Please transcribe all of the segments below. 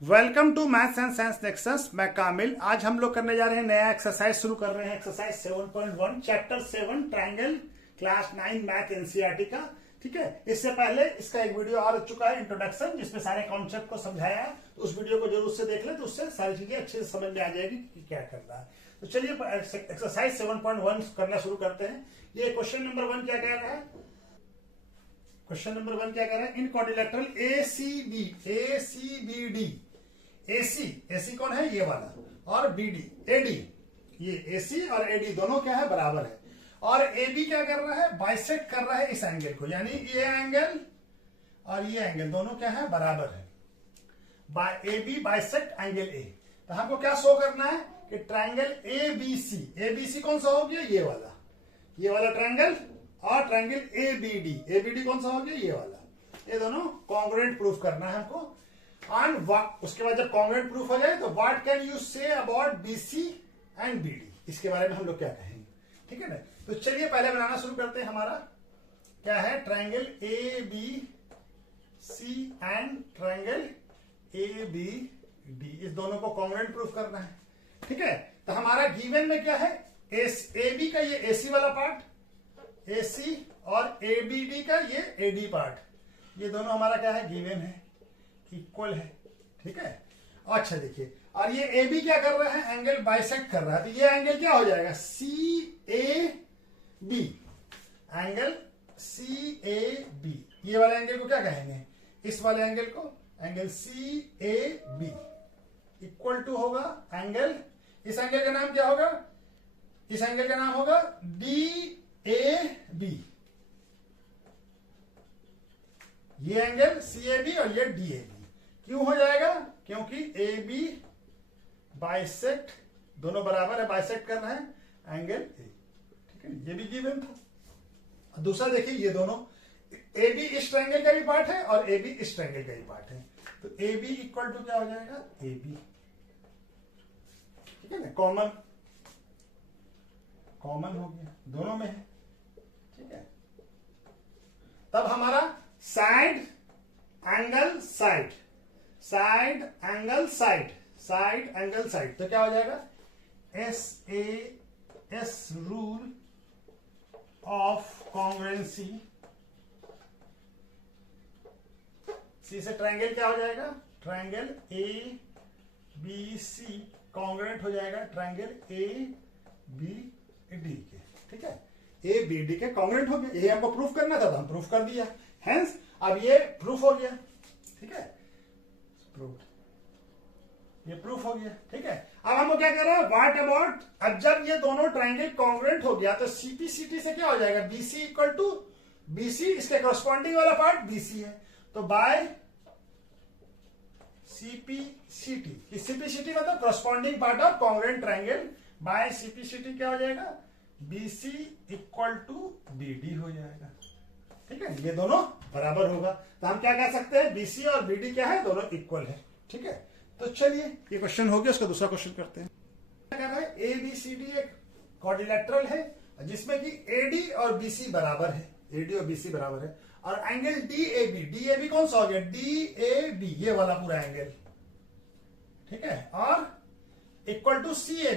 Welcome to maths and science nexus. मैं कामिल। आज हम लोग करने जा रहे हैं नया एक्सरसाइज शुरू कर रहे हैं। Exercise 7.1 chapter 7 triangle class 9 math NCERT का। ठीक है, इससे पहले इसका एक वीडियो आ चुका है इंट्रोडक्शन, जिसमें सारे कॉन्सेप्ट को समझाया है। तो उस वीडियो को जरूर से देख ले, तो उससे सारी चीजें अच्छे से समझ में आ जाएगी कि क्या करना है। तो चलिए एक्सरसाइज 7.1 करना शुरू करते हैं। ये क्वेश्चन नंबर 1 क्या कह रहा है? क्वेश्चन नंबर 1 क्या कह रहा है? इन क्वाड्रिलेटरल एसीबीडी एसी कौन है? ये वाला, और बीडी एडी, ये एसी और एडी दोनों क्या है? बराबर है। और एबी क्या कर रहा है? बाइसेक्ट कर रहा है इस एंगल को, यानी ये एंगल और ये एंगल दोनों क्या है? बराबर है। AB bisect angle A. तो हमको क्या शो करना है कि ट्रायंगल एबीसी, एबीसी कौन सा हो गया? ये वाला ट्रायंगल, और ट्रायंगल एबीडी, एबीडी कौन सा हो गया? ये वाला। ये दोनों कॉन्ग्रुएंट प्रूफ करना है हमको। एंड उसके बाद जब कॉन्ग्रुएंट प्रूफ हो जाए तो what can you say about BC and BD, इसके बारे में हम लोग क्या कहेंगे। ठीक है ना? तो चलिए पहले बनाना शुरू करते हैं। हमारा क्या है? Triangle A B C and triangle A B D, इस दोनों को कॉन्ग्रुएंट प्रूफ करना है। ठीक है, तो हमारा गिवन में क्या है? ए बी का ये एसी वाला पार्ट, एसी, और एबीडी का ये एडी पार्ट, ये दोनों हमारा क्या है? गिवन है, इक्वल है। ठीक है, अच्छा देखिए, और ये ए बी क्या कर रहा है? एंगल बाइसेक्ट कर रहा है। तो ये एंगल क्या हो जाएगा? C A B, angle C A B. ये वाले एंगल को क्या कहेंगे? इस वाले एंगल को angle C A B equal to होगा एंगल, इस एंगल का नाम क्या होगा? इस एंगल का नाम होगा डी ए बी। ये एंगल सी ए बी और ये डी ए बी क्यों हो जाएगा? क्योंकि ए बी बाइसेक्ट, दोनों बराबर है, बाइसेक्ट करना है एंगल ए। ठीक है, ये भी गिवन था। दूसरा देखिए, ये दोनों ए बी इस ट्रायंगल का भी पार्ट है और ए बी इस ट्रायंगल का भी पार्ट है। तो ए बी इक्वल टू क्या हो जाएगा? A B. ठीक है ना, कॉमन हो गया, दोनों में है। ठीक है, तब हमारा side angle side, side angle side, side angle side, तो क्या हो जाएगा? S rule of congruency. C से ट्रायंगल क्या हो जाएगा? Triangle A B C congruent हो जाएगा ट्रायंगल ए बी डी के। ठीक है, ए बी डी के कॉन्ग्रुएंट हो गया। ये हमको प्रूफ करना था तो हम प्रूफ कर दिया, हेंस अब ये प्रूफ हो गया। ठीक है, ये प्रूफ हो गया। ठीक है, अब हमको क्या कर रहा है? व्हाट अबाउट, अब जब ये दोनों ट्रायंगल कॉन्ग्रुएंट हो गया तो सीपीसीटी से क्या हो जाएगा? बीसी इक्वल टू बीसी, इसके करस्पॉन्डिंग वाला पार्ट बीसी है, तो बाय सीपीसीटी। सीपीसीटी मतलब corresponding part of congruent triangle, by CPCT क्या हो जाएगा? बीसी इक्वल टू बीडी हो जाएगा। ठीक है, ये दोनों बराबर होगा, तो हम क्या कह सकते हैं? बीसी और बीडी क्या है? दोनों इक्वल है। ठीक है, तो चलिए ये क्वेश्चन हो गया, उसका दूसरा क्वेश्चन करते हैं। क्या कह रहा है? ए बी सी डी एक क्वाड्रिलेटरल है जिसमें कि एडी और बीसी बराबर है, एडी और बीसी बराबर है, और एंगल डी ए बी कौन सा हो गया? डी ए बी, ये वाला पूरा एंगल। ठीक है, और equal to C A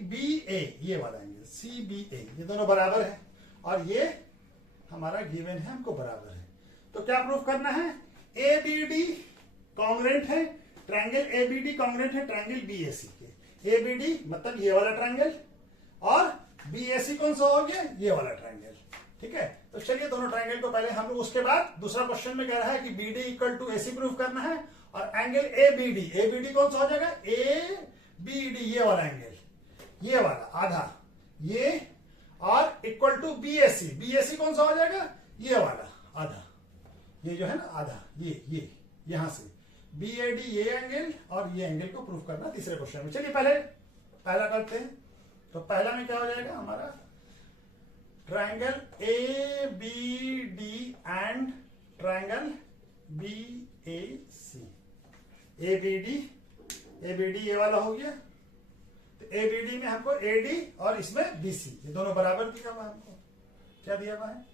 B A, ये वाला एंगल सी बी ए, ये दोनों बराबर है, और ये हमारा गिवन है, हमको बराबर है। तो क्या प्रूफ करना है? ए बी डी कॉन्ग्रुएंट है, triangle A B D congruent है ट्रायंगल बी ए सी के। ए बी डी मतलब ये वाला ट्रायंगल, और बी ए सी कौन सा हो गया? ये वाला ट्रायंगल। ठीक है, तो चलिए दोनों ट्रायंगल को पहले हम लोग, उसके बाद दूसरा क्वेश्चन में कह रहा है कि B D equal to A C proof करना है, और एंगल ए बी डी कौन सा हो जाएगा? ए बी डी, ये वाला एंगल, ये वाला आधा, ये, और इक्वल टू बी ए सी कौन सा हो जाएगा? ये वाला आधा, ये जो है ना आधा, ये यहां से बी ए डी, ये एंगल और ये एंगल को प्रूफ करना तीसरे क्वेश्चन में। चलिए पहला करते हैं। तो पहला में क्या हो जाएगा हमारा? Triangle A B D and triangle B A C. A B D ये वाला हो गया, तो ए बी डी में हमको ए डी और इसमें बी सी, ये दोनों बराबर दिया हुआ हमको। क्या दिया हुआ है?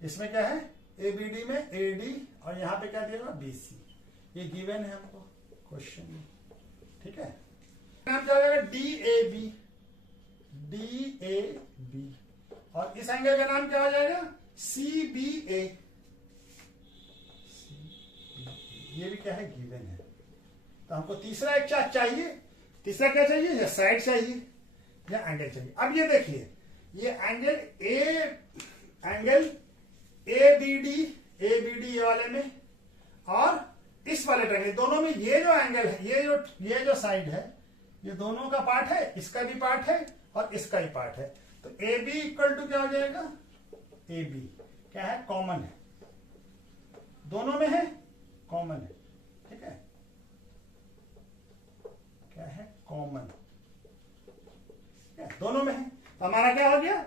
इसमें क्या है? ए बी डी में ए डी और यहां पे क्या दिया हुआ? B C. ये गिवन है हमको क्वेश्चन में, ठीक है। नाम क्या हो जाएगा, D A B, D A B, और इस एंगल का नाम क्या हो जाएगा, सी बी ए, ये भी क्या है, गिवन है। तो हमको तीसरा एक चार्ट चाहिए, तीसरा क्या चाहिए, या साइड चाहिए या एंगल चाहिए। अब ये देखिए, ये एंगल ए बी डी ये वाले में और इस वाले ट्रायंगल, दोनों में ये जो एंगल है, ये जो साइड है, ये दोनों का पार्ट है, इसका भी पार्ट है और इसका ही पार्ट है। तो ए बी इक्वल टू क्या हो जाएगा, ए बी क्या है, कॉमन है, दोनों में है, कॉमन है, ठीक है, क्या है, कॉमन, दोनों में है। तो हमारा क्या हो गया,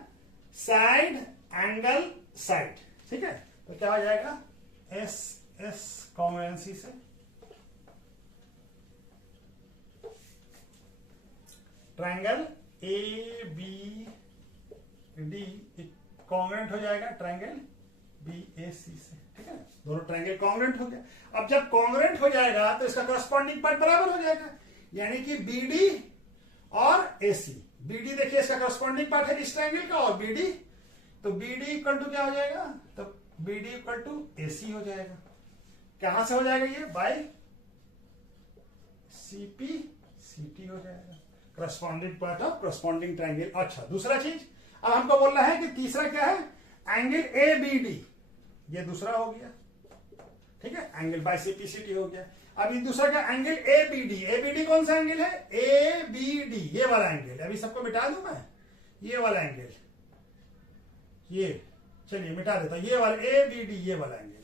साइड एंगल साइड, ठीक है। तो क्या हो जाएगा, एस एस कॉन्वेंसी से triangle A B D congruent हो जाएगा ट्रायंगल बी ए सी से, ठीक है। दोनों ट्रायंगल कॉन्ग्रेंट हो गया। अब जब कॉन्ग्रेंट हो जाएगा तो इसका करस्पॉन्डिंग पार्ट बराबर हो जाएगा, यानी कि बी डी और ए सी। बी डी देखिए इसका करस्पॉन्डिंग पार्ट है इस ट्रायंगल का, और बी डी, तो बी डी इक्वल टू क्या हो जाएगा, तो B D equal to A सी हो जाएगा। कहां से हो जाएगा ये, बाय सीपी सीटी हो जाएगा, corresponding part of corresponding triangle. अच्छा, दूसरा चीज अब हमको बोलना है कि तीसरा क्या है, एंगल ए बी डी, ये दूसरा हो गया, ठीक है, एंगल बाय सीपी सीटी हो गया। अब ये दूसरा क्या, एंगल ए बी डी कौन सा एंगल है, ए बी डी, ये वाला एंगल। अभी सबको मिटा दूं मैं, ये वाला एंगल, ये चलिए मिटा देता, ये वाला ए बी डी, ये वाला एंगल,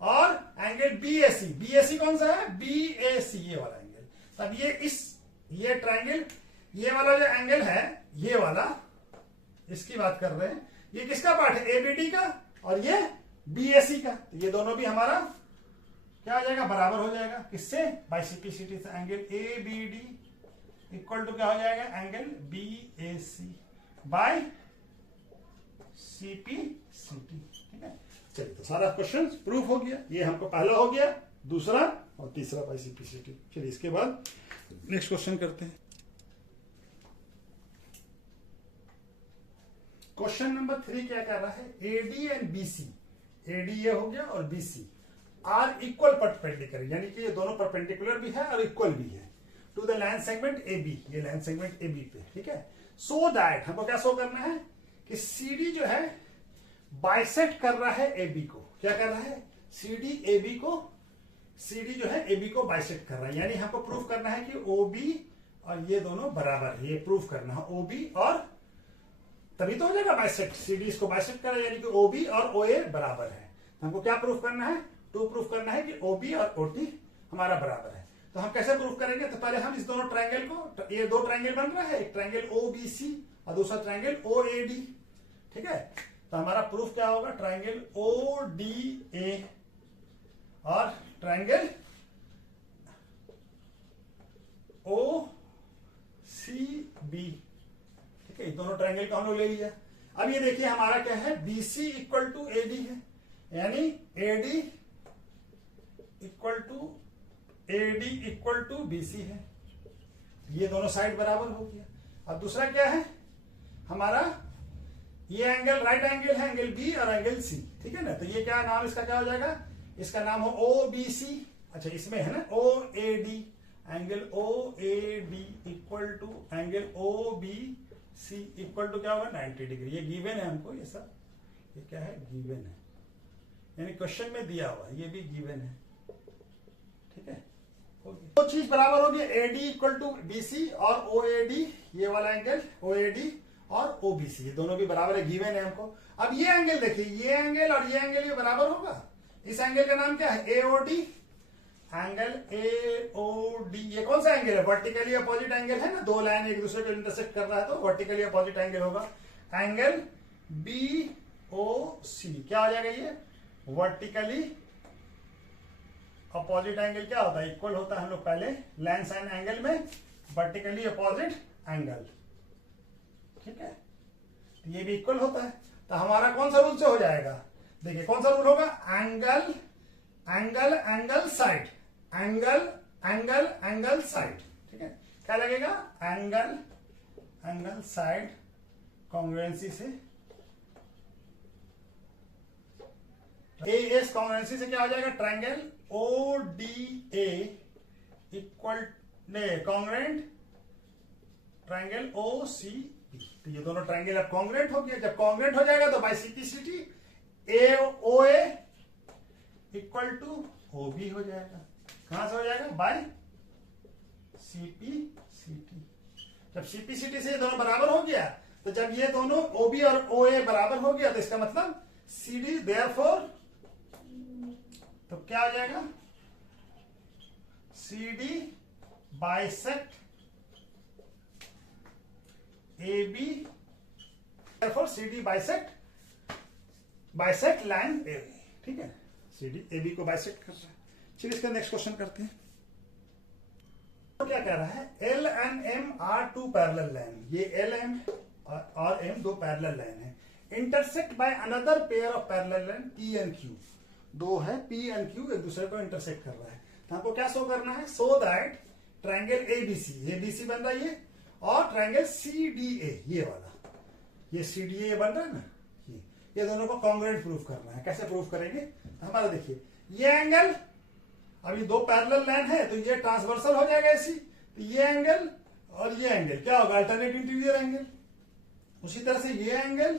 और एंगल बी ए सी कौन सा है, बी ए सी, ये वाला एंगल। तब ये ट्रायंगल, ये वाला जो एंगल है, ये वाला, इसकी बात कर रहे हैं, ये किसका पार्ट है, ए बी डी का, और ये बी ए सी का। तो ये दोनों भी हमारा क्या हो जाएगा, बराबर हो जाएगा, किससे, बाय सीपी सीटी से। Angle A B D equal to क्या हो जाएगा, angle B A C by CP CT, ठीक है। चलिए, तो सारा क्वेश्चन प्रूफ हो गया। ये हमको पहला हो गया, दूसरा और तीसरा बाय सीपी सीटी। चलिए, इसके बाद नेक्स्ट क्वेश्चन करते हैं। क्वेश्चन नंबर 3 क्या कर रहा है, एडी एंड बीसी, एडी ये हो गया और बीसी आर इक्वल परपेंडिकुलर, यानी कि ये दोनों परपेंडिकुलर भी है और इक्वल भी है to the line segment A B, ये लाइन सेगमेंट ए बी पे, ठीक है। सो दैट हमको क्या शो करना है कि सीडी जो है बाइसेक्ट कर रहा है ए बी को, क्या कर रहा है, सीडी ए बी को, सीडी जो है ए बी को बाइसेक्ट कर रहा है, यानी हमको प्रूफ करना है कि ओ बी और ये दोनों बराबर है, ये प्रूफ करना है, ओ बी और तभी तो हो जाएगा बाइसेक्ट, सीडी इसको बाइसेक्ट कर रहा है, यानी कि ओ बी और ओ ए बराबर है। तो हमको क्या प्रूफ करना है, टू प्रूफ करना है कि ओ बी और ओ टी हमारा बराबर है। तो हम कैसे प्रूफ करेंगे, तो पहले हम इस दोनों ट्रायंगल को, ये दो ट्रायंगल बन रहा है, एक ट्रायंगल ओ बी सी और दूसरा ट्रायंगल ओ ए डी, ठीक है। तो हमारा प्रूफ क्या होगा, ट्रायंगल ओ डी ए और ट्रायंगल ओ सी बी, ठीक है। दोनों ट्रायंगल को हम लोग ले लिया। अब ये देखिए हमारा क्या है, BC equal to A D है, यानी A D equal to BC है, ये दोनों साइड बराबर हो गया। अब दूसरा क्या है हमारा, ये एंगल राइट एंगल है, एंगल बी और एंगल सी, ठीक है ना। तो ये क्या नाम इसका क्या हो जाएगा, इसका नाम हो ओ बी सी। अच्छा, इसमें है ना O A D, angle O A D equal to angle O B C equal to क्या होगा, 90 डिग्री। ये गिवन है हमको, ये सब ये क्या है, गिवन है, यानी क्वेश्चन में दिया हुआ है, ये भी गिवन है, ठीक है। दो चीज बराबर हो गया, A D equal to B C और ओ ए डी, ये वाला एंगल ओ ए डी और ओ बी सी, ये दोनों भी बराबर है, गिवन है हमको। अब ये एंगल देखिए, ये एंगल और ये एंगल ये बराबर होगा। इस एंगल का नाम क्या है, A O D, angle A O D. ये कौन सा एंगल है, वर्टिकली अपोजिट एंगल है ना, दो लाइन एक दूसरे को इंटरसेक्ट कर रहा है तो वर्टिकली अपोजिट एंगल होगा। एंगल बी ओ सी क्या हो जाएगा, ये वर्टिकली अपोजिट एंगल क्या होता है, इक्वल होता है। हम लोग पहले लाइन साइन एंगल में वर्टिकली अपोजिट एंगल, ठीक है, तो ये भी इक्वल होता है। तो हमारा कौन सा रूल से हो जाएगा, देखिए कौन सा रूल होगा, angle angle angle side, angle angle side, ठीक है, क्या लगेगा, एंगल साइड कॉन्ग्रुएंसी से, एएस कॉन्ग्रुएंसी से क्या हो जाएगा, triangle ODA equal congruent triangle OCP. तो ये दोनों ट्रायंगल अब कॉन्ग्रुएंट हो गया। जब कॉन्ग्रुएंट हो जाएगा तो by CPCT AOA equal to OB हो जाएगा। कहां से हो जाएगा, बाय सीपीसीटी। जब सीपीसीटी से ये दोनों बराबर हो गया, तो जब ये दोनों ओबी और ओए बराबर हो गया, तो इसका मतलब सीडी देयरफॉर, तो क्या हो जाएगा, CD bisect AB, therefore CD bisect line AB, ठीक है, CD AB को बाइसेक्ट कर रहा है। चलिए इसका नेक्स्ट क्वेश्चन करते हैं। तो क्या कह रहा है, L and M are two parallel line, ये L और M दो पैरेलल लाइन है, intersect by another pair of parallel line P and Q, दो है P and Q एक दूसरे को इंटरसेक्ट कर रहा है। तो हमको क्या शो करना है, सो दैट ट्रायंगल ABC बन रहा है ये, और ट्रायंगल CDA ये वाला, ये CDA बन रहा है ना, ये दोनों को कॉन्ग्रुएंट प्रूफ करना है। कैसे प्रूफ करेंगे, हमारा देखिए ये एंगल, अब ये दो पैरेलल लाइन है तो ये ट्रांसवर्सल हो जाएगा ऐसी, तो ये एंगल और ये एंगल क्या होगा, अल्टरनेट इंटीरियर एंगल। उसी तरह से ये एंगल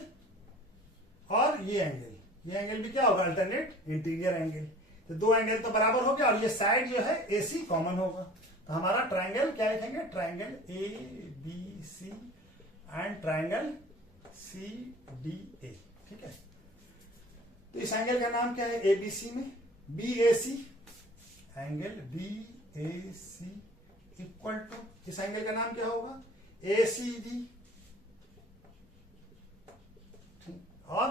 और ये एंगल भी क्या होगा, अल्टरनेट इंटीरियर एंगल। तो दो एंगल तो बराबर हो गया, और ये साइड जो है AC कॉमन होगा। तो हमारा ट्रायंगल क्या लिखेंगे, triangle ABC and triangle CDA, ठीक है। तो इस एंगल का नाम क्या है, ABC में BAC, angle BAC equal to, इस एंगल का नाम क्या होगा, ACD, और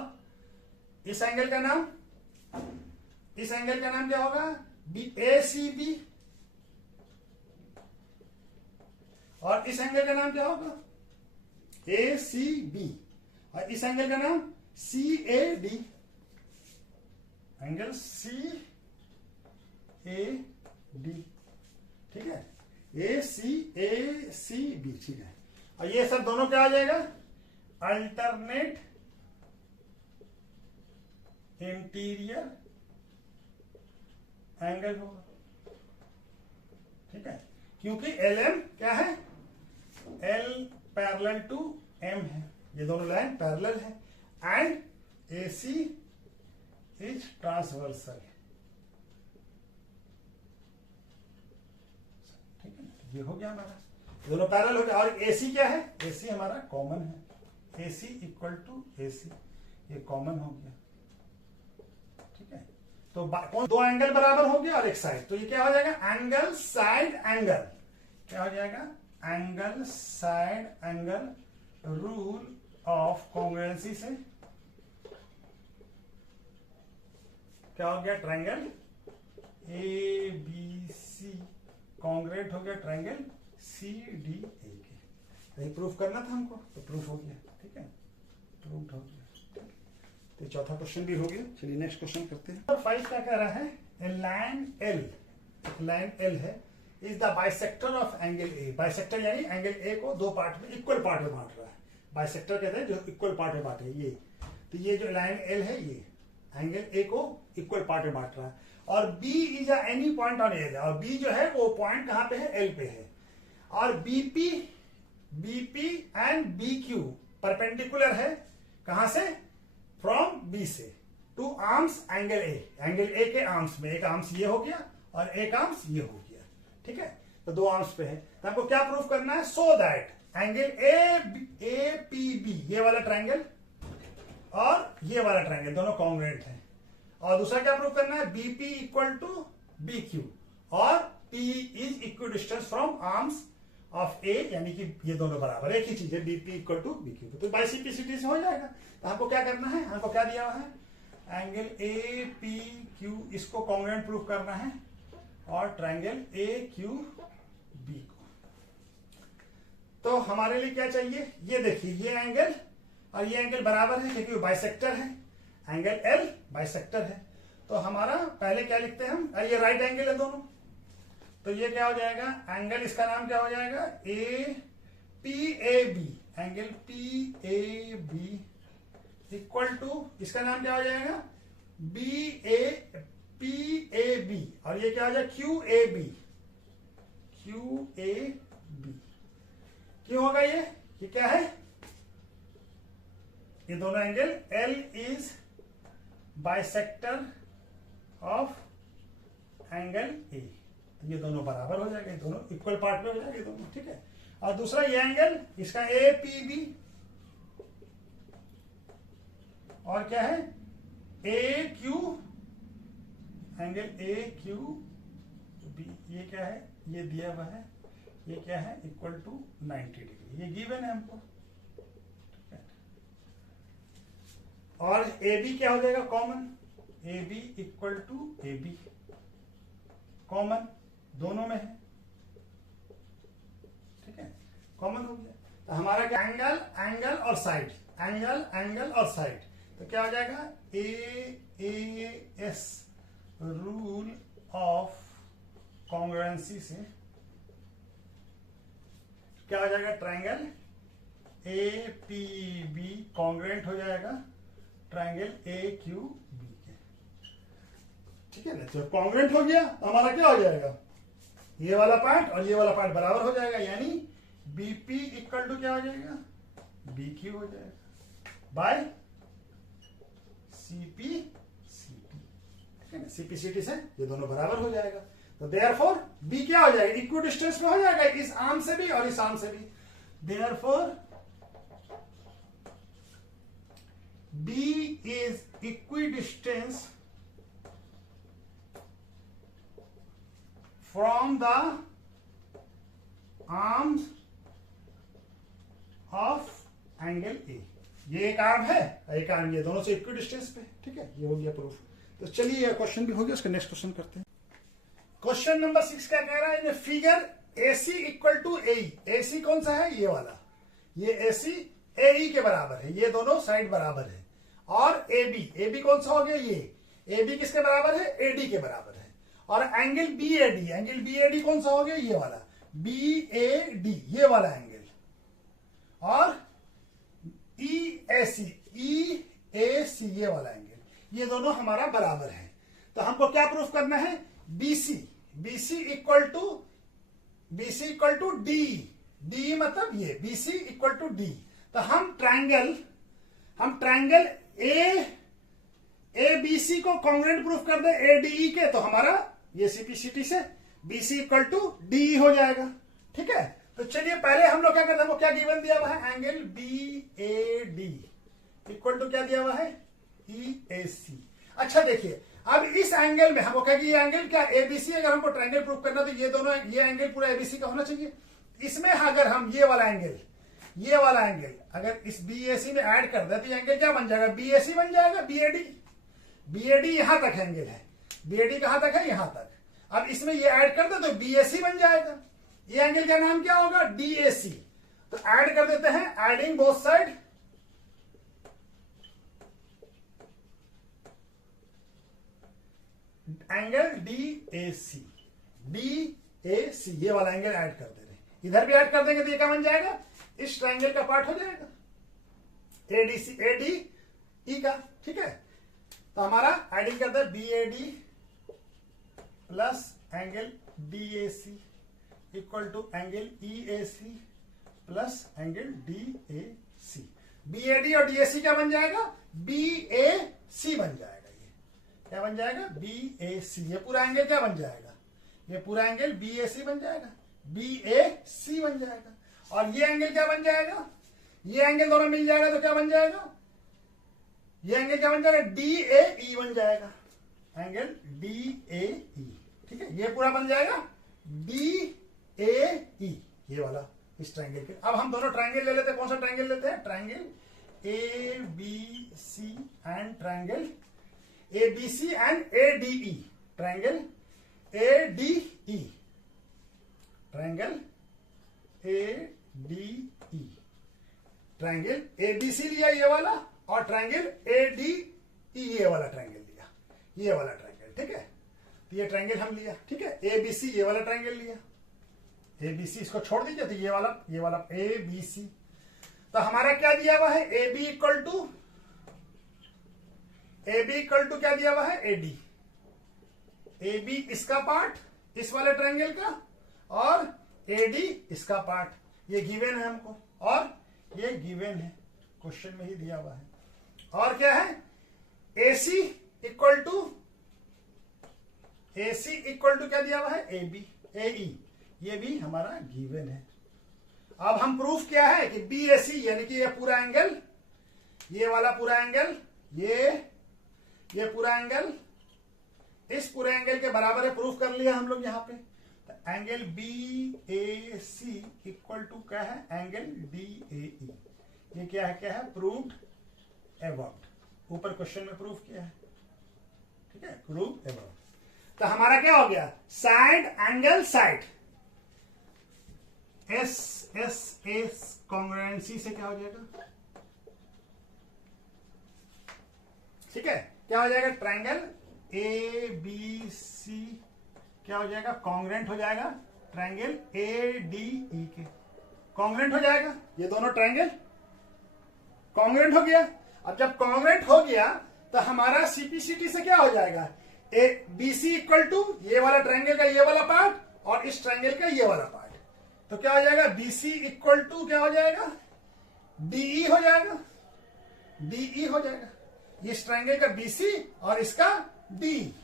इस एंगल का नाम क्या होगा, ACB, और इस एंगल का नाम क्या होगा, ACB, और इस एंगल का नाम CAD, एंगल CAD, ठीक है, ACB, ठीक है। और ये सब दोनों क्या आ जाएगा, अल्टरनेट इंटीरियर एंगल होगा, ठीक है, क्योंकि LM क्या है, L पैरेलल टू M है, ये दोनों लाइन पैरेलल है, एंड AC इज ट्रांसवर्सल, ठीक है, ये हो गया हमारा, दोनों पैरेलल हो गया। और AC क्या है, AC हमारा कॉमन है, AC इक्वल टू AC, ये कॉमन हो गया, ठीक है। तो कौन, दो एंगल बराबर हो गया और एक साइड, तो ये क्या हो जाएगा, एंगल साइड एंगल, क्या हो जाएगा, angle side angle rule of congruency से क्या हो गया, ट्रायंगल ABC कॉन्ग्रुएंट हो गया ट्रायंगल CDA के। यही प्रूफ करना था हमको, तो प्रूफ हो गया, ठीक है, प्रूफ हो गया। तो चौथा क्वेश्चन भी हो गया। चलिए नेक्स्ट क्वेश्चन करते हैं। 5 क्या कह रहा है, लाइन L है, is the bisector of angle A। Bisector यानी एंगल A को दो पार्ट में, इक्वल पार्ट में बांट रहा है, बाइसेक्टर कहते हैं जो इक्वल पार्ट में बांटे ये। तो ये जो लाइन L है, ये एंगल A को इक्वल पार्ट में बांट रहा है, और B is any point on L, और B जो है वो पॉइंट कहां पे है, L पे है, और BP एंड BQ परपेंडिकुलर है, कहां से, फ्रॉम B से टू आर्म्स एंगल A के आर्म्स में, एक आर्म्स ये हो गया और एक आर्म्स ये हो गया, ठीक है, तो दो आर्म्स पे है। तो आपको क्या प्रूफ करना है, सो दैट एंगल APB ये वाला ट्रायंगल और ये वाला ट्रायंगल दोनों कॉन्ग्रुएंट है। और दूसरा क्या प्रूफ करना है, BP इक्वल टू BQ और P is equidistance from arms of A, यानी कि ये दोनों बराबर, एक ही चीज है, BP इक्वल टू BQ। तो बाय सीपीसीटी से हो जाएगा। तो हमको क्या करना है, हमको क्या दिया हुआ है, एंगल APQ इसको कॉन्ग्रुएंट प्रूफ करना है, और ट्रायंगल AQB को। तो हमारे लिए क्या चाहिए, ये देखिए, ये एंगल और ये एंगल बराबर है क्योंकि वो बाइसेक्टर है, एंगल L बाइसेक्टर है। तो हमारा पहले क्या लिखते हैं हम, ये राइट एंगल है दोनों, तो ये क्या हो जाएगा, एंगल इसका नाम क्या हो जाएगा, A P A B, angle P A B equal to इसका नाम क्या हो जाएगा, B A P A B, और ये क्या हो जाएगा, Q A B, Q A B. क्यों होगा ये क्या है, ये दोनों angle L is bisector of angle A, ये दोनों बराबर हो जाएगा, ये दोनों इक्वल पार्ट में हो जाएगा ये दोनों, ठीक है। और दूसरा ये एंगल इसका ए पी बी, और क्या है, A Q, angle A Q B, ये क्या है, ये दिया हुआ है, ये क्या है, इक्वल टू 90 डिग्री, ये गिवन है हमको, ठीक है। और ए बी क्या हो जाएगा, common, A B equal to A B, common दोनों में है, ठीक है, कॉमन हो गया। तो हमारा क्या, एंगल एंगल और साइड, एंगल एंगल और साइड, तो क्या हो जाएगा, A S rule of congruency से क्या हो जाएगा, triangle A P B congruent हो जाएगा ट्रायंगल ए क्यू बी के, ठीक है ना। जब कॉन्ग्रुएंट हो गया तो हमारा क्या हो जाएगा, ये वाला पार्ट और ये वाला पार्ट बराबर हो जाएगा, यानी बीपी इक्वल टू क्या हो जाएगा, बी क्यू हो जाएगा बाय सीपी सीटी, ठीक है ना। सीपी सीटी से ये दोनों बराबर हो जाएगा, तो देयरफॉर बी क्या हो जाएगा, इक्वी डिस्टेंस में हो जाएगा, इस आर्म से भी और इस आर्म से भी, therefore B is equidistance from the arms of angle A, ये एक आर्म है एक आर्म, ये दोनों से इक्वी डिस्टेंस पे, ठीक है, ये हो गया प्रूफ। तो चलिए ये क्वेश्चन भी हो गया, उसका नेक्स्ट क्वेश्चन करते हैं। क्वेश्चन नंबर 6 क्या कह रहा है, in figure AC equal to AE, AC कौन सा है, ये वाला, ये AC AE के बराबर है, ये दोनों साइड बराबर है, और AB कौन सा हो गया, ये AB किसके बराबर है, AD के बराबर है, और एंगल BAD कौन सा हो गया, ये वाला BAD, ये वाला एंगल, और EAC ये वाला एंगल, ये दोनों हमारा बराबर है। तो हमको क्या प्रूफ करना है, BC इक्वल टू D मतलब ये BC इक्वल टू D। तो हम ट्रायंगल ABC को कॉन्ग्रुएंट प्रूफ कर दे ADE के, तो हमारा ये CPCT से BC इक्वल टू DE हो जाएगा, ठीक है। तो चलिए पहले हम लोग क्या करते हैं, वो क्या गिवन दिया हुआ है, एंगल BAD इक्वल टू क्या दिया हुआ है, EAC। अच्छा देखिए, अब इस एंगल में हमको क्या, ये एंगल क्या ABC, अगर हमको ट्रायंगल प्रूफ करना तो ये दोनों, ये एंगल पूरा ABC का होना चाहिए। इसमें अगर हम ये वाला एंगल अगर इस BAC में ऐड कर दे तो ये एंगल क्या बन जाएगा, BAC बन जाएगा, BAD यहां तक एंगल है, BAD कहां तक है, यहां तक। अब इसमें ये ऐड कर दे तो BAC बन जाएगा, ये एंगल का नाम क्या होगा, DAC। तो ऐड कर देते हैं, adding both side, angle DAC, ये वाला एंगल ऐड कर दे रहे हैं, इधर भी ऐड कर देंगे तो ये क्या बन जाएगा, इस ट्रायंगल का पार्ट हो जाएगा ADE का, ठीक है। तो हमारा एडिंग करते हैं BAD plus angle DAC equal to angle EAC plus angle DAC। BAD और DAC क्या बन जाएगा, BAC बन जाएगा, क्या बन जाएगा, BAC। ये पूरा एंगल क्या बन जाएगा, ये पूरा एंगल BAC बन जाएगा, BAC बन जाएगा। और ये एंगल क्या बन जाएगा, ये एंगल दोनों मिल जाएगा तो क्या बन जाएगा, ये एंगल क्या बन जाएगा, DAE बन जाएगा, एंगल DAE, ठीक है। ये पूरा बन जाएगा DAE, ये वाला इस ट्रायंगल के। अब हम दोनों ट्रायंगल ले लेते हैं, कौन सा ट्रायंगल लेते हैं, triangle ABC and triangle ABC and ADE, triangle ADE, triangle ADE, triangle ABC लिया ये वाला, और ट्रायंगल ADE ये वाला ट्रायंगल लिया, ये वाला ट्रायंगल, ठीक है। तो ये ट्रायंगल हम लिया, ठीक है, ए बी सी, ये वाला ट्रायंगल लिया, ए बी सी, इसको छोड़ दीजिए, तो ये वाला ए बी सी। तो हमारा क्या दिया हुआ है, ए बी इक्वल टू क्या दिया हुआ है, ए डी। ए बी इसका पार्ट इस वाले ट्रायंगल का, और ए डी इसका पार्ट, ये गिवन है हमको, और ये गिवन है, क्वेश्चन में ही दिया हुआ है। और क्या है, ए सी इक्वल टू क्या दिया हुआ है, ए बी, ए ई, ये भी हमारा गिवन है। अब हम प्रूफ क्या है कि बी ए सी, यानी कि ये पूरा एंगल, ये वाला पूरा एंगल, ये पूरा एंगल इस पूरे एंगल के बराबर है, प्रूफ कर लिया हम लोग यहां पे। तो angle B A C equal to क्या है, एंगल डी ए ई। ये क्या है, प्रूव्ड अबव, ऊपर क्वेश्चन में प्रूफ किया है, ठीक है, प्रूव अबव। तो हमारा क्या हो गया, side angle side, S S S congruency से क्या हो जाएगा, ठीक है, क्या हो जाएगा, ट्रायंगल ए बी सी क्या हो जाएगा, कॉन्ग्रुएंट हो जाएगा ट्रायंगल ए डी ई के, कॉन्ग्रुएंट हो जाएगा, ये दोनों ट्रायंगल कॉन्ग्रुएंट हो गया। अब जब कॉन्ग्रुएंट हो गया तो हमारा सीपीसीटी से क्या हो जाएगा, A B C equal to ये वाला ट्रायंगल का ये वाला पार्ट और इस ट्रायंगल का ये वाला पार्ट, तो क्या हो जाएगा, बी सी इक्वल टू क्या हो जाएगा, डीई हो जाएगा, डीई हो जाएगा, इस ट्रायंगल का बी सी और इसका डी,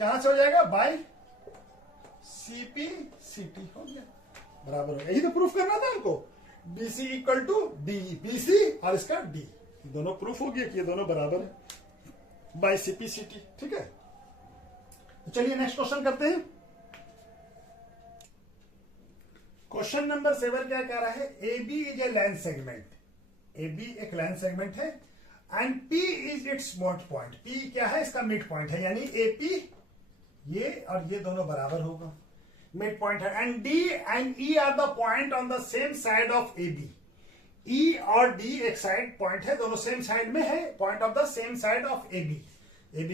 कहां से हो जाएगा, बाय सीपीसीटी हो गया, बराबर हो गया। यही तो प्रूफ करना था हमको, BC equal to D, BC और इसका डी, दोनों प्रूफ हो गया कि ये दोनों बराबर है बाय सीपीसीटी, ठीक है। तो चलिए नेक्स्ट क्वेश्चन करते हैं। क्वेश्चन नंबर 7 क्या कह रहा है, A B is a line segment, A B एक लाइन सेगमेंट है, and P is its midpoint, P क्या है, इसका मिड पॉइंट है, यानी ए पी ये और ये दोनों बराबर होगा, मिड पॉइंट है, and D and E are the point on the same side of A B, E और डी एक साइड पॉइंट है, दोनों सेम साइड में है, point of the same side of A B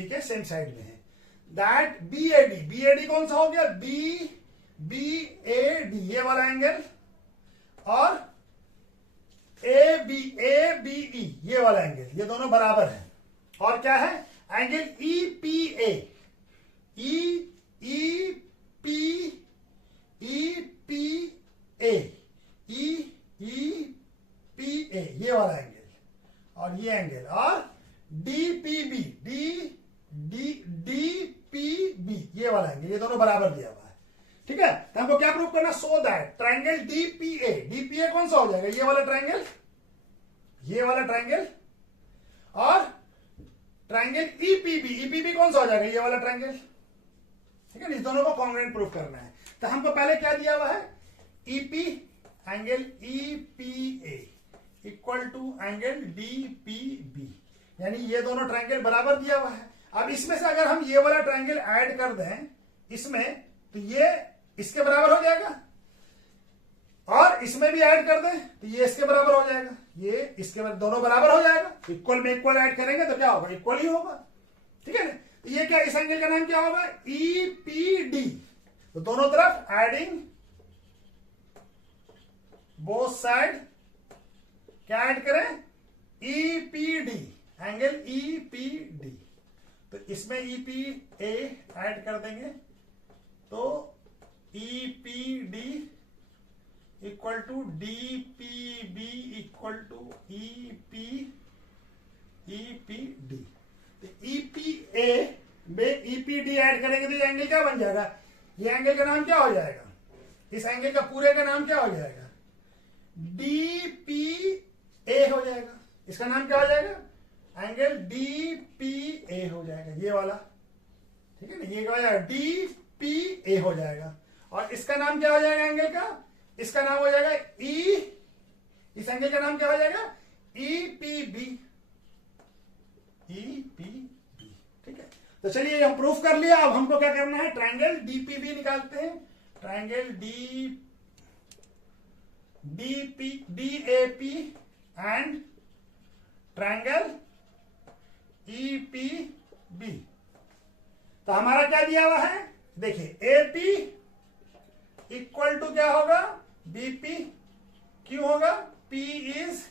के सेम साइड में है, दैट बी ए डी कौन सा हो गया, बी ए डी ये वाला एंगल, और ए बी ई ये वाला एंगल, ये दोनों बराबर है, और क्या है, angle E P A, E P A ये वाला एंगल, और ये एंगल, और डी पी बी ये वाला एंगल, ये दोनों बराबर दिया हुआ है, ठीक है। तो हमको क्या प्रूव करना, सो दैट ट्रायंगल डीपीए कौन सा हो जाएगा, ये वाला ट्रायंगल, और ट्रायंगल ईपीबी कौन सा हो जाएगा, ये वाला ट्रायंगल, ठीक है। इस दोनों को कॉन्ग्रुएंट प्रूफ करना है। तो हमको पहले क्या दिया हुआ है, EP angle EPA equal to angle DPB, यानी ये दोनों ट्रायंगल बराबर दिया हुआ है। अब इसमें से अगर हम ये वाला ट्रायंगल ऐड कर दें इसमें, तो ये इसके बराबर हो जाएगा, और इसमें भी ऐड कर दें तो ये इसके बराबर हो जाएगा, ये इसके बराबर, दोनों बराबर हो जाएगा, इक्वल में इक्वल ऐड करेंगे तो क्या होगा, इक्वल ही होगा, ठीक है ना। तो ये क्या, इस एंगल का नाम क्या होगा, ईपीडी, तो दोनों तरफ एडिंग बोथ साइड क्या ऐड करें, ईपीडी, एंगल ईपीडी, तो इसमें ईपीए ऐड कर देंगे, तो EPD equal to DPB equal to EPD, तो ईपीए में ईपीडी ऐड करेंगे तो ये एंगल क्या बन जाएगा, ये एंगल का नाम क्या हो जाएगा, इस एंगल का पूरे का नाम क्या हो जाएगा, डीपीए हो जाएगा, इसका नाम क्या हो जाएगा, एंगल डीपीए हो जाएगा, ये वाला, ठीक है ना, ये क्या हो जाएगा, डीपीए हो जाएगा, और इसका नाम क्या हो जाएगा एंगल का, इसका नाम हो जाएगा ई, इस एंगल का नाम क्या हो जाएगा, ईपीबी, ठीक है। तो चलिए हम प्रूफ कर लिया। अब हमको क्या करना है, ट्रायंगल डीपीबी निकालते हैं, triangle DAP and triangle EPB, तो हमारा क्या दिया हुआ है, देखिए AP इक्वल टू क्या होगा, BP। क्यों होगा, P is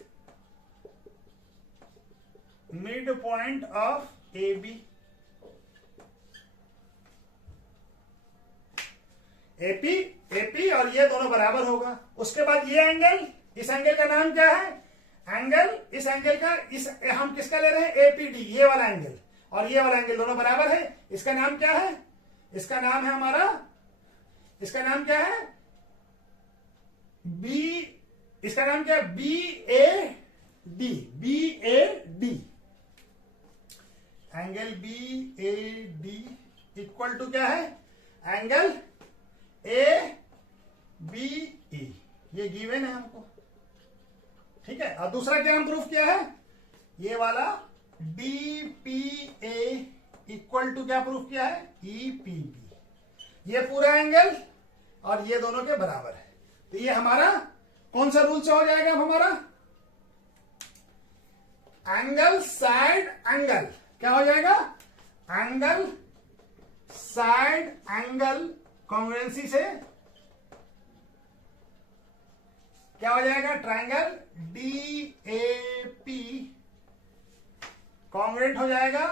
mid point of AB। AP और ये दोनों बराबर होगा। उसके बाद ये एंगल, इस एंगल का नाम क्या है, एंगल, इस एंगल का, इस हम किसका ले रहे हैं, APD, ये वाला एंगल और ये वाला एंगल दोनों बराबर है। इसका नाम क्या है, इसका नाम है हमारा, इसका नाम क्या है, इसका नाम क्या है, BAD। Angle BAD equal to क्या है, एंगल ABE। ये गिवन है हमको, ठीक है। और दूसरा क्या हम प्रूफ किया है, ये वाला DPA इक्वल टू क्या प्रूफ किया है, EPB। ये पूरा एंगल और ये दोनों के बराबर है। तो ये हमारा कौन सा रूल से हो जाएगा, अब हमारा एंगल साइड एंगल क्या हो जाएगा, एंगल साइड एंगल कॉन्ग्रुएंसी से क्या हो जाएगा, ट्रायंगल DAP कॉन्ग्रुएंट हो जाएगा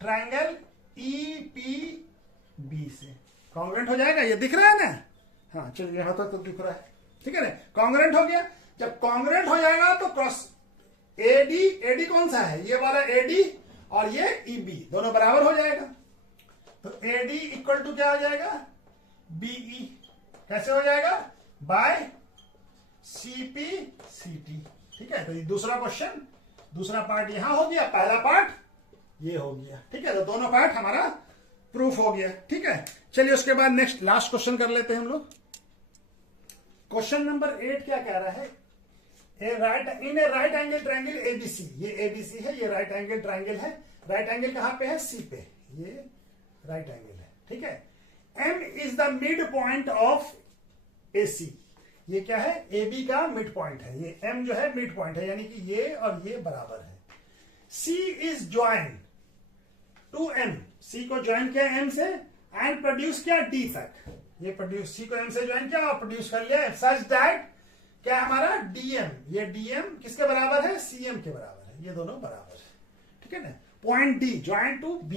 ट्रायंगल EPB से। कॉन्ग्रुएंट हो जाएगा, ये दिख रहा है ना, हाँ चलिए यहां तक तो दिख रहा है, ठीक है ना, कॉन्ग्रुएंट हो गया। जब कॉन्ग्रुएंट हो जाएगा तो क्रॉस AD कौन सा है, ये वाला AD और ये EB दोनों बराबर हो जाएगा। तो AD इक्वल टू क्या हो जाएगा, BE। कैसे हो जाएगा, बाय CP/CT, ठीक है। तो ये दूसरा क्वेश्चन, दूसरा पार्ट यहां हो गया, पहला पार्ट ये हो गया, ठीक है। तो दोनों पार्ट हमारा प्रूफ हो गया, ठीक है। चलिए उसके बाद नेक्स्ट लास्ट क्वेश्चन कर लेते हैं हम लोग। क्वेश्चन नंबर 8 क्या कह रहा है, इन ए राइट एंगल ट्रायंगल ABC, ये ABC है, ये राइट एंगल ट्रायंगल है। राइट एंगल कहां पे है, C पे, ये राइट एंगल है, ठीक है। M is the mid point of AC, ये क्या है, AB का मिड पॉइंट है, ये M जो है मिड पॉइंट है, यानी कि ये और ये बराबर है। C is join to M, C को ज्वाइन किया M से एंड प्रोड्यूस किया D तक। ये प्रोड्यूस, C को M से ज्वाइन किया और प्रोड्यूस कर लिया सच दैट क्या हमारा DM, ये DM किसके बराबर है, CM के बराबर है, ये दोनों बराबर है, ठीक है ना। Point D join to B,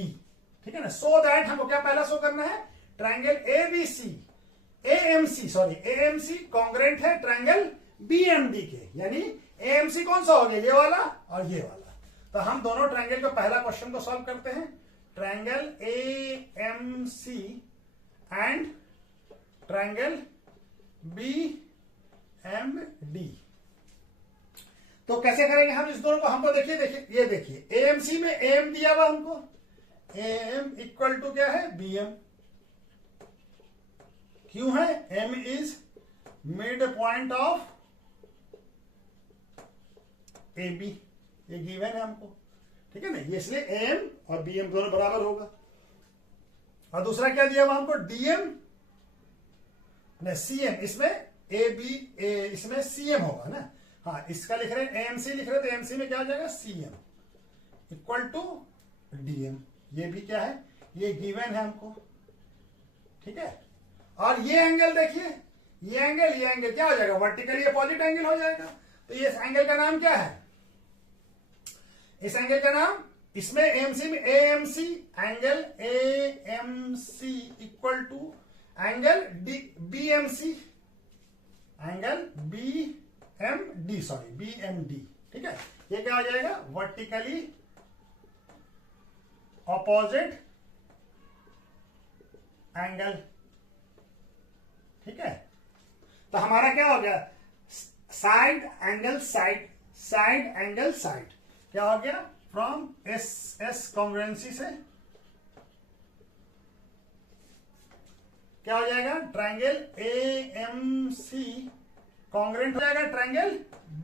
ठीक है ना। सो दैट हमको क्या पहला शो करना है, ट्रायंगल AMC कॉन्ग्रुएंट है ट्रायंगल BMD के, यानी AMC कौन सा हो गया, ये वाला और ये वाला। तो हम दोनों ट्रायंगल को, पहला क्वेश्चन को सॉल्व करते हैं। Triangle AMC and triangle BMD, तो कैसे करेंगे हम इस दोनों को, हमको देखिए ये देखिए AMC में AM दिया हुआ हमको, AM इक्वल टू क्या है, BM। क्यों है, M is mid point of AB, ये गिवन है हमको, ठीक है ना, ये इसलिए AM और BM दोनों बराबर होगा। और दूसरा क्या दिया हुआ हमको, DM नहीं CM, इसमें इसमें CM होगा ना, हाँ इसका लिख रहे हैं AMC लिख रहे हैं, तो AMC में क्या हो जाएगा, CM इक्वल टू DM। ये भी क्या है, ये गिवन है हमको, ठीक है। और ये एंगल देखिए, ये एंगल क्या हो जाएगा, वर्टिकली अपोजिट एंगल हो जाएगा। तो ये एंगल का नाम क्या है, इस एंगल का नाम, इसमें AMC में AMC, angle AMC equal to angle BMC, angle BMD, ठीक है। ये क्या हो जाएगा, वर्टिकली ऑपोजिट एंगल, ठीक है। तो हमारा क्या हो गया, साइड एंगल साइड क्या हो गया, फ्रॉम S कॉन्ग्रुएंसी से क्या हो जाएगा, ट्रायंगल AMC कॉन्ग्रुएंट हो जाएगा ट्रायंगल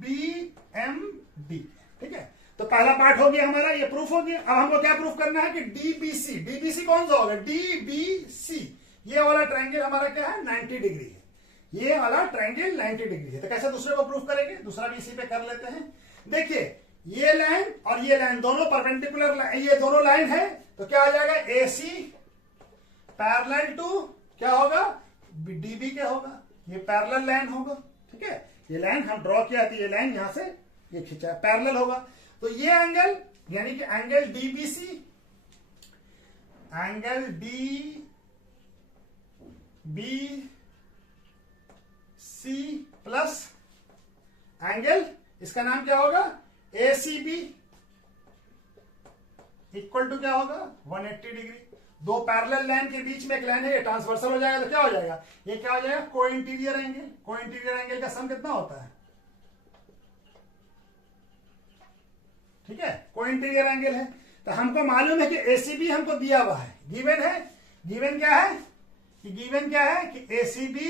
BMD, ठीक है। तो पहला पार्ट हो गया हमारा, ये प्रूफ हो गया। अब हमको क्या प्रूफ करना है कि DBC कौन सा होगा, DBC ये वाला ट्रायंगल हमारा क्या है, 90 डिग्री है, ये वाला ट्रायंगल 90 डिग्री है। तो कैसे दूसरे को प्रूफ करेंगे, दूसरा भी इसी पे कर लेते हैं। देखिए ये लाइन और ये लाइन दोनों परपेंडिकुलर, ये दोनों लाइन है, तो क्या आ जाएगा AC पैरेलल टू क्या होगा, डीबी क्या होगा, ये पैरेलल लाइन होगा। ठीक है, ये लाइन हम ड्रॉ किया थी, ये लाइन यहां से ये खींचा, पैरेलल होगा। तो ये एंगल यानी कि angle DBC, angle D B C plus angle इसका नाम क्या होगा, एसीबी, इक्वल टू क्या होगा 180 डिग्री। दो पैरेलल लाइन के बीच में एक लाइन है, ये ट्रांसवर्सल हो जाएगा तो क्या हो जाएगा, ये क्या हो जाएगा, को इंटीरियर एंगल। को इंटीरियर एंगल का सम कितना होता है, ठीक है, को इंटीरियर एंगल है। तो हमको मालूम है कि एसीबी हमको दिया हुआ है, गिवन है। गिवन क्या है कि गिवन क्या है कि एसीबी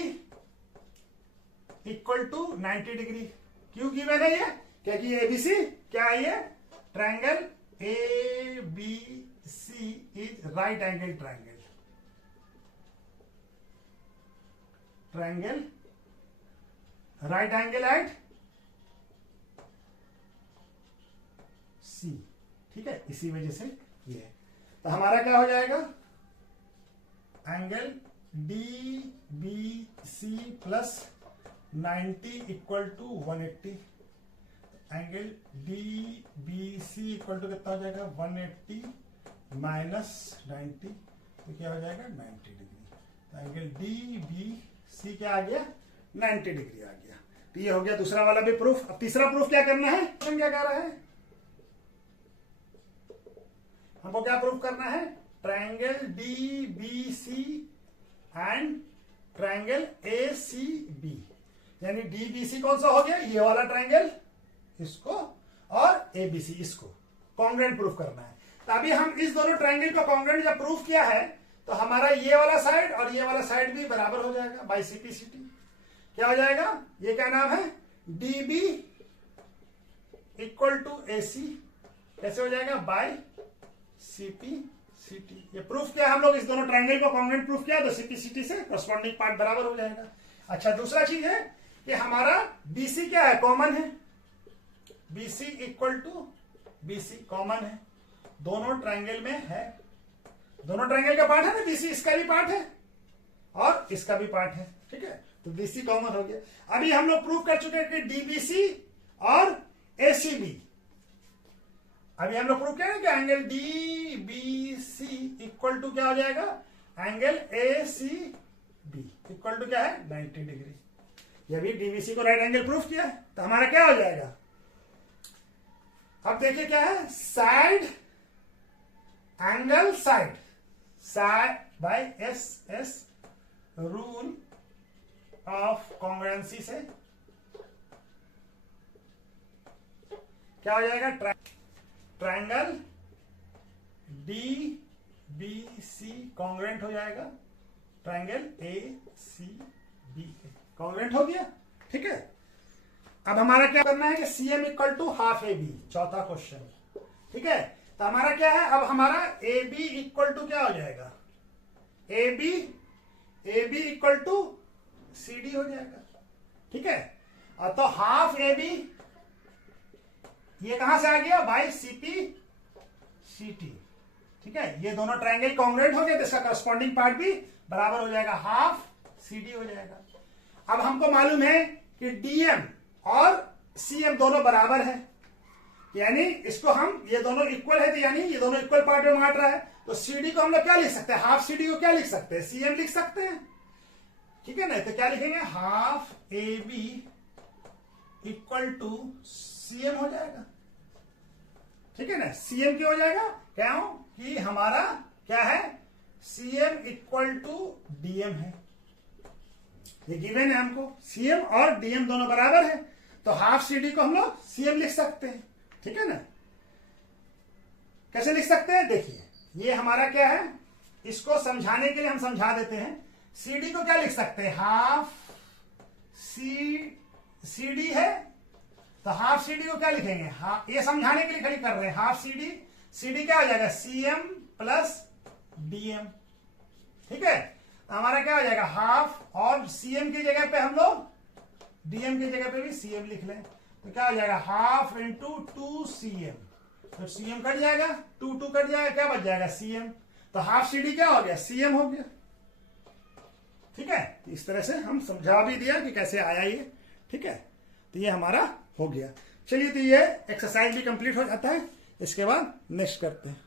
इक्वल टू 90 डिग्री। क्यों गिवन है ये, क्योंकि एबीसी क्या है, ये triangle A B C is right angle triangle. Triangle right angle at C. ठीक है, इसी वजह से ये है। तो हमारा क्या हो जाएगा, angle D B C plus 90 equal to 180। Angle D B C equal to कितना हो जाएगा, 180 माइनस 90, तो क्या हो जाएगा 90 डिग्री। तो एंगल डी बी सी क्या आ गया, 90 डिग्री आ गया। तो ये हो गया दूसरा वाला भी प्रूफ। अब तीसरा प्रूफ क्या करना है, क्या कह रहा है, हमको क्या प्रूफ करना है, triangle D B C and triangle A C B, यानी डी बी सी कौन सा हो गया, ये वाला ट्रायंगल, इसको, और ए बी सी इसको कॉन्ग्रुएंट प्रूफ करना है। तो अभी हम इस दोनों ट्रायंगल को कॉन्ग्रुएंट जब प्रूफ किया है तो हमारा ये वाला साइड और ये वाला साइड भी बराबर हो जाएगा बाई सीपीसीटी। क्या हो जाएगा, ये क्या नाम है, D B equal to A सी, कैसे हो जाएगा, बाय सीपीसीटी। ये प्रूफ किया हम लोग, इस दोनों ट्रायंगल को कॉन्ग्रुएंट प्रूफ किया तो सीपीसीटी से कॉरस्पॉन्डिंग पार्ट बराबर हो जाएगा। अच्छा, दूसरा चीज है कि हमारा बीसी क्या है, कॉमन है, BC equal to BC common है, दोनों ट्रायंगल में है, दोनों ट्रायंगल का पार्ट है ना, बीसी इसका भी पार्ट है और इसका भी पार्ट है। ठीक है, तो बीसी कॉमन हो गया। अभी हम लोग प्रूफ कर चुके हैं कि डीबीसी और एसीबी, अभी हम लोग प्रूफ किया ना कि angle D B C equal to क्या हो जाएगा, angle A C B equal to क्या है 90 डिग्री। ये भी डीबीसी को राइट एंगल प्रूफ किया है। तो हमारा क्या हो जाएगा, अब देखिए क्या है, side angle side, side by S S rule of congruency से क्या हो जाएगा, triangle D B C congruent हो जाएगा ट्रायंगल ए सी बी के, कॉन्ग्रुएंट हो गया। ठीक है, अब हमारा क्या करना है कि CM equal to half A B, चौथा क्वेश्चन। ठीक है, तो हमारा क्या है, अब हमारा ए बी इक्वल टू क्या हो जाएगा, A B equal to C D हो जाएगा। ठीक है, तो हाफ ए बी ये कहां से आ गया, बाई सीपी सीटी। ठीक है, ये दोनों ट्रायंगल कॉन्ग्रुएंट हो गए तो इसका करस्पॉन्डिंग पार्ट भी बराबर हो जाएगा, हाफ सीडी हो जाएगा। अब हमको मालूम है कि डीएम और सीएम दोनों बराबर है, यानी इसको हम, ये दोनों इक्वल है तो यानी ये दोनों इक्वल पार्ट में बांट रहा है, तो सीडी को हम लोग क्या लिख सकते हैं, हाफ सीडी को क्या लिख सकते हैं, सीएम लिख सकते हैं। ठीक है ना, तो क्या लिखेंगे, half A B equal to CM हो जाएगा। ठीक है ना, सीएम क्यों हो जाएगा, क्यों कि हमारा क्या है, सीएम इक्वल टू डीएम है, ये गिवन है हमको, सीएम और डीएम दोनों बराबर है, तो हाफ सीडी को हम लोग सीएम लिख सकते हैं। ठीक है ना, कैसे लिख सकते हैं, देखिए ये हमारा क्या है, इसको समझाने के लिए हम समझा देते हैं। सीडी को क्या लिख सकते हैं, हाफ सीडी है, तो हाफ सीडी को क्या लिखेंगे, ये समझाने के लिए खड़ी कर रहे हैं, हाफ सीडी, सीडी क्या हो जाएगा, सीएम प्लस डीएम। ठीक है, तो हमारा क्या हो जाएगा, हाफ, और सीएम की जगह पे हम लोग डीएम की जगह पे भी सीएम लिख लें, तो क्या हो जाएगा, हाफ इंटू 2 सीएम, तो सीएम कट जाएगा, 2 कट जाएगा, क्या बच जाएगा, सीएम। तो हाफ सीडी क्या हो गया, सीएम हो गया। ठीक है, तो इस तरह से हम समझा भी दिया कि कैसे आया ये। ठीक है, तो ये हमारा हो गया। चलिए, तो ये एक्सरसाइज भी कंप्लीट हो जाता है। इसके बाद नेक्स्ट करते हैं।